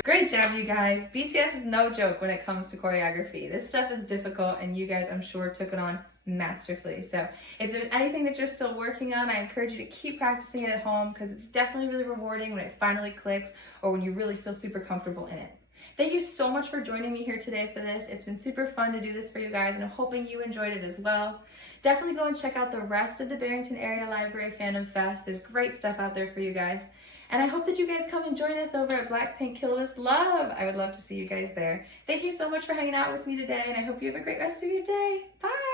Great job, you guys. BTS is no joke when it comes to choreography. This stuff is difficult, and you guys, I'm sure, took it on masterfully. So if there's anything that you're still working on, I encourage you to keep practicing it at home, because it's definitely really rewarding when it finally clicks or when you really feel super comfortable in it. Thank you so much for joining me here today for this. It's been super fun to do this for you guys, and I'm hoping you enjoyed it as well. Definitely go and check out the rest of the Barrington Area Library Fandom Fest. There's great stuff out there for you guys. And I hope that you guys come and join us over at Blackpink Kill This Love. I would love to see you guys there. Thank you so much for hanging out with me today, and I hope you have a great rest of your day. Bye!